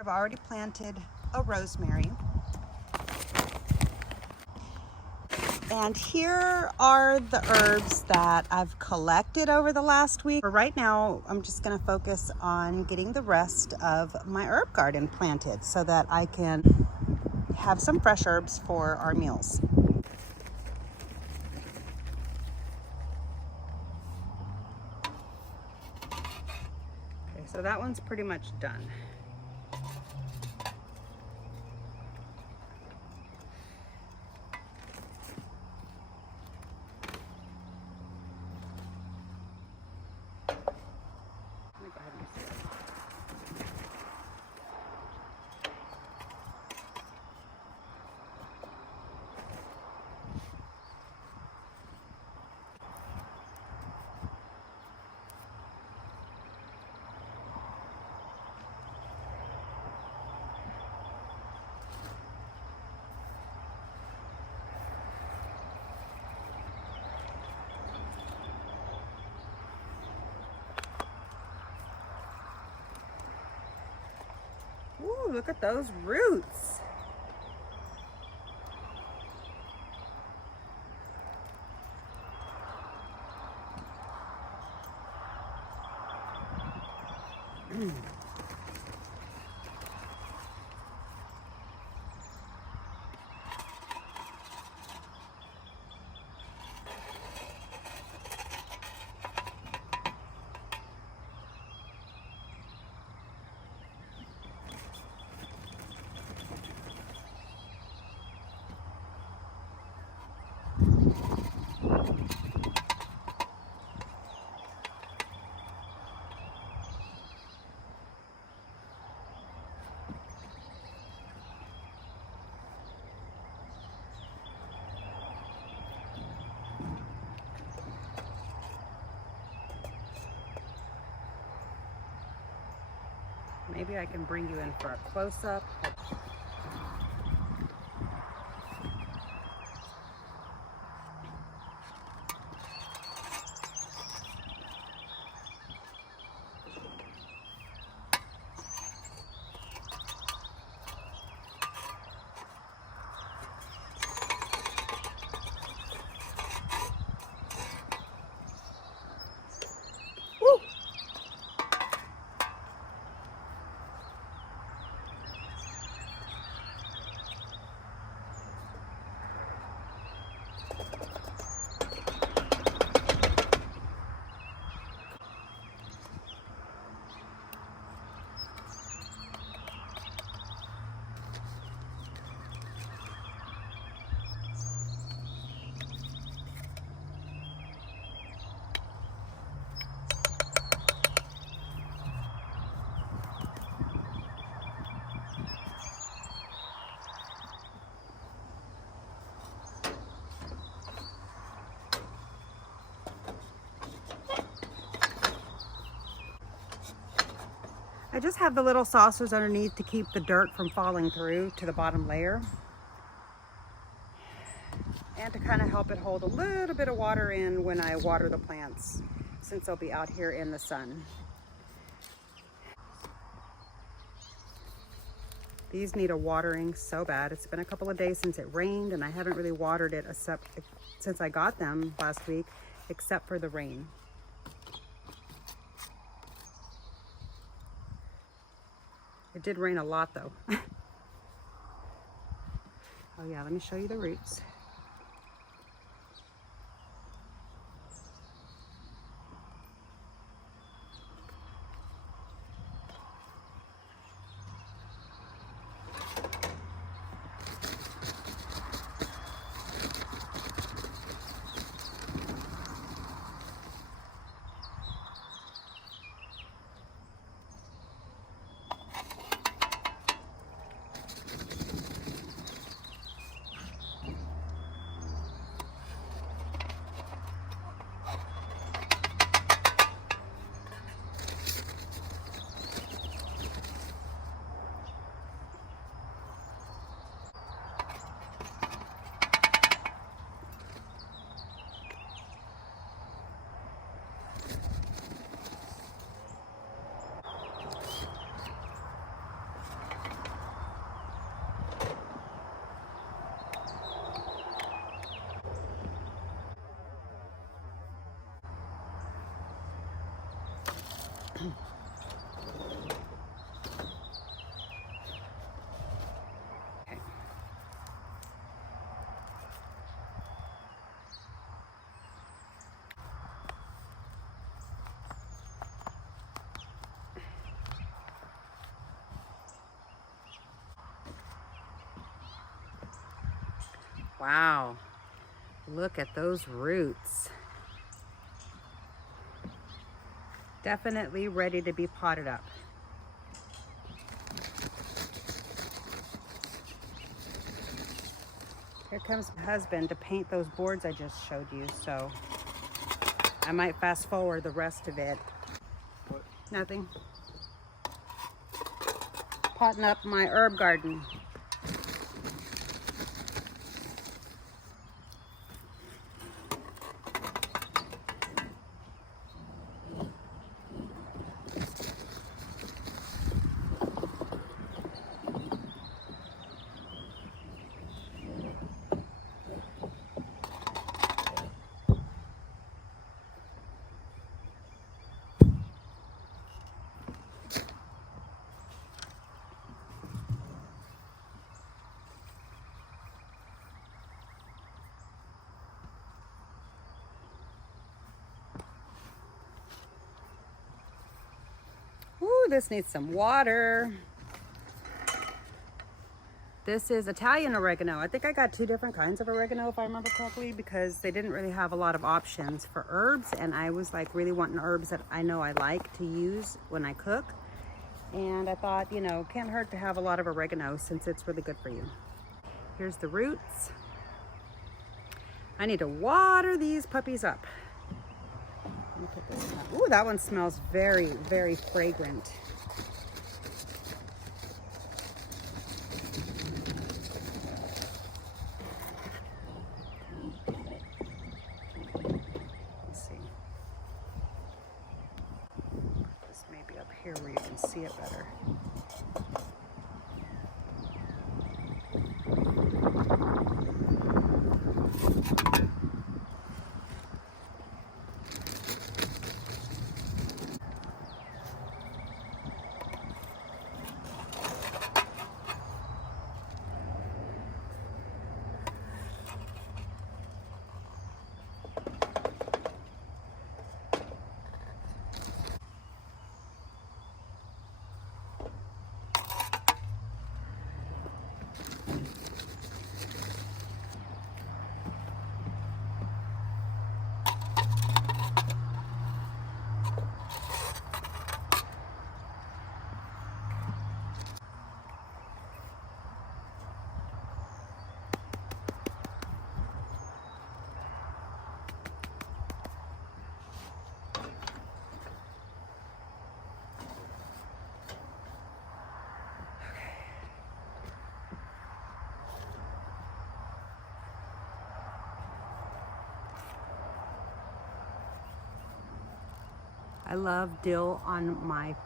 I've already planted a rosemary. And here are the herbs that I've collected over the last week. For right now, I'm just gonna focus on getting the rest of my herb garden planted so that I can have some fresh herbs for our meals. Okay, so that one's pretty much done. Let me go ahead and use this. Ooh, look at those roots. Maybe I can bring you in for a close-up. Woo! I just have the little saucers underneath to keep the dirt from falling through to the bottom layer, and to kind of help it hold a little bit of water in when I water the plants, since they'll be out here in the sun. These need a watering so bad. It's been a couple of days since it rained, and I haven't really watered it since I got them last week, except for the rain. It did rain a lot though. Oh yeah, let me show you the roots. Wow, look at those roots. Definitely ready to be potted up. Here comes my husband to paint those boards I just showed you, so I might fast forward the rest of it. What? Nothing. Potting up my herb garden. Ooh, this needs some water. This is Italian oregano. I think I got 2 different kinds of oregano, if I remember correctly, because they didn't really have a lot of options for herbs, and I was like really wanting herbs that I know I like to use when I cook. And I thought, you know, can't hurt to have a lot of oregano since it's really good for you. Here's the roots. I need to water these puppies up. Let me put this in. Ooh, that one smells very, very fragrant. Let's see. This may be up here where you can see it better. I love dill on my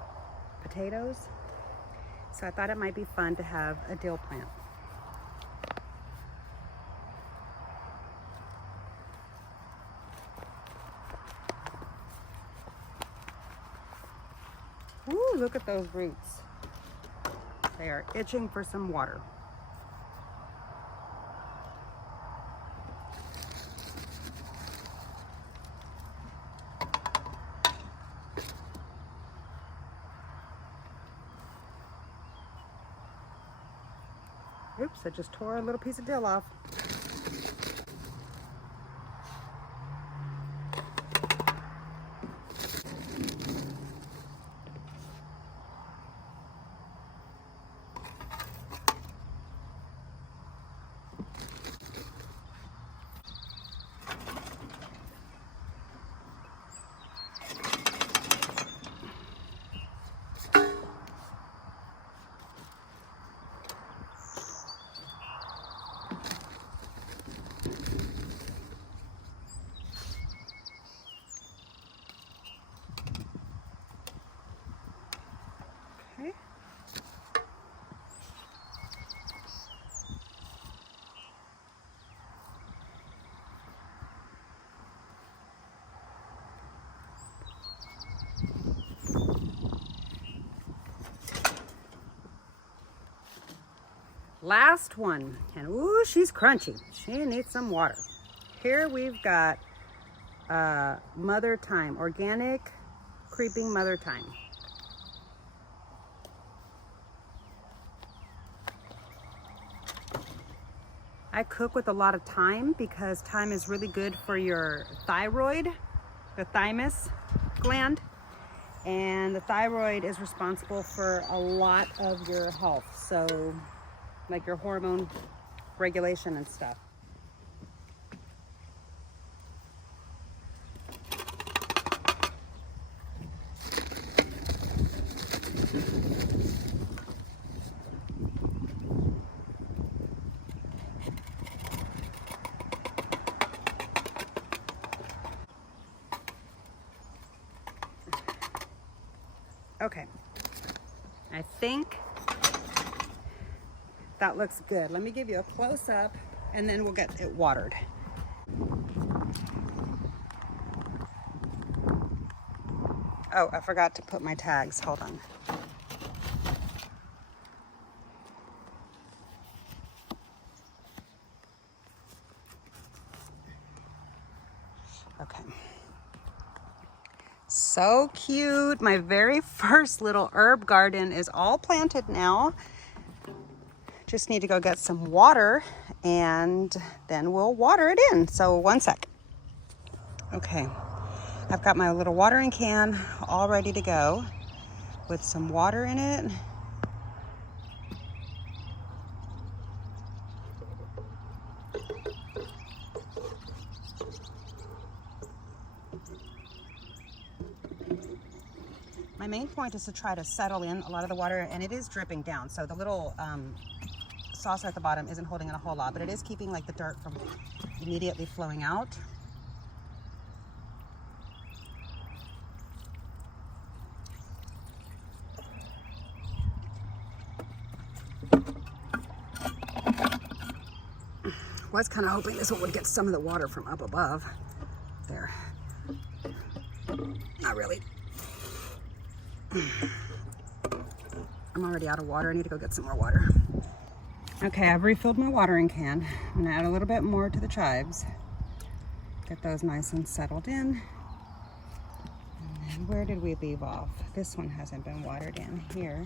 potatoes, so I thought it might be fun to have a dill plant. Ooh, look at those roots. They are itching for some water. Oops, I just tore a little piece of dill off. Okay. Last one, and ooh, she's crunchy. She needs some water. Here we've got mother thyme, organic creeping mother thyme. I cook with a lot of thyme because thyme is really good for your thyroid, the thymus gland. And the thyroid is responsible for a lot of your health. So like your hormone regulation and stuff. Okay, I think that looks good. Let me give you a close-up and then we'll get it watered. Oh, I forgot to put my tags. Hold on. Okay. So cute. My very first little herb garden is all planted now. Just need to go get some water and then we'll water it in. So one sec. Okay. I've got my little watering can all ready to go with some water in it. My main point is to try to settle in a lot of the water, and it is dripping down. So the little saucer at the bottom isn't holding in a whole lot, but it is keeping like the dirt from immediately flowing out. Was kind of hoping this one would get some of the water from up above. There. Not really. I'm already out of water. I need to go get some more water. Okay, I've refilled my watering can. I'm gonna add a little bit more to the chives. Get those nice and settled in. And then where did we leave off? This one hasn't been watered in here.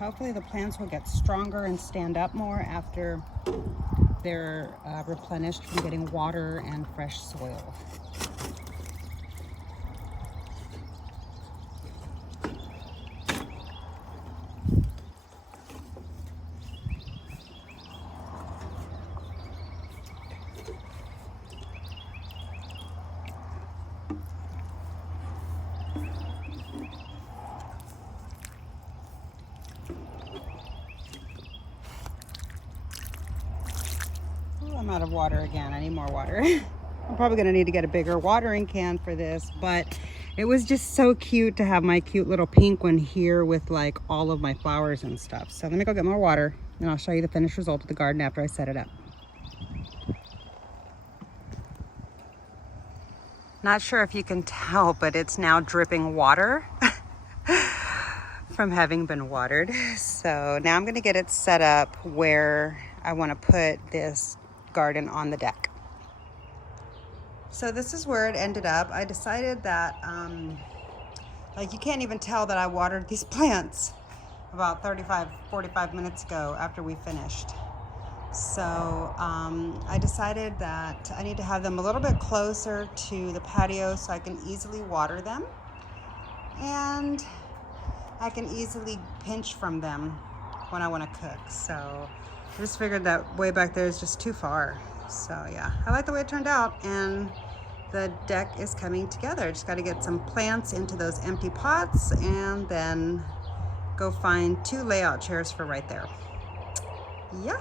Hopefully the plants will get stronger and stand up more after they're replenished from getting water and fresh soil. I'm out of water again. I need more water. I'm probably gonna need to get a bigger watering can for this, but it was just so cute to have my cute little pink one here with like all of my flowers and stuff. So let me go get more water and I'll show you the finished result of the garden after I set it up. Not sure if you can tell, but it's now dripping water from having been watered. So now I'm gonna get it set up where I wanna put this garden on the deck. So this is where it ended up. I decided that, like you can't even tell that I watered these plants about 45 minutes ago after we finished. So I decided that I need to have them a little bit closer to the patio so I can easily water them. And I can easily pinch from them when I want to cook. So I just figured that way back there is just too far. So yeah, I like the way it turned out, and the deck is coming together. Just got to get some plants into those empty pots and then go find 2 layout chairs for right there. Yeah.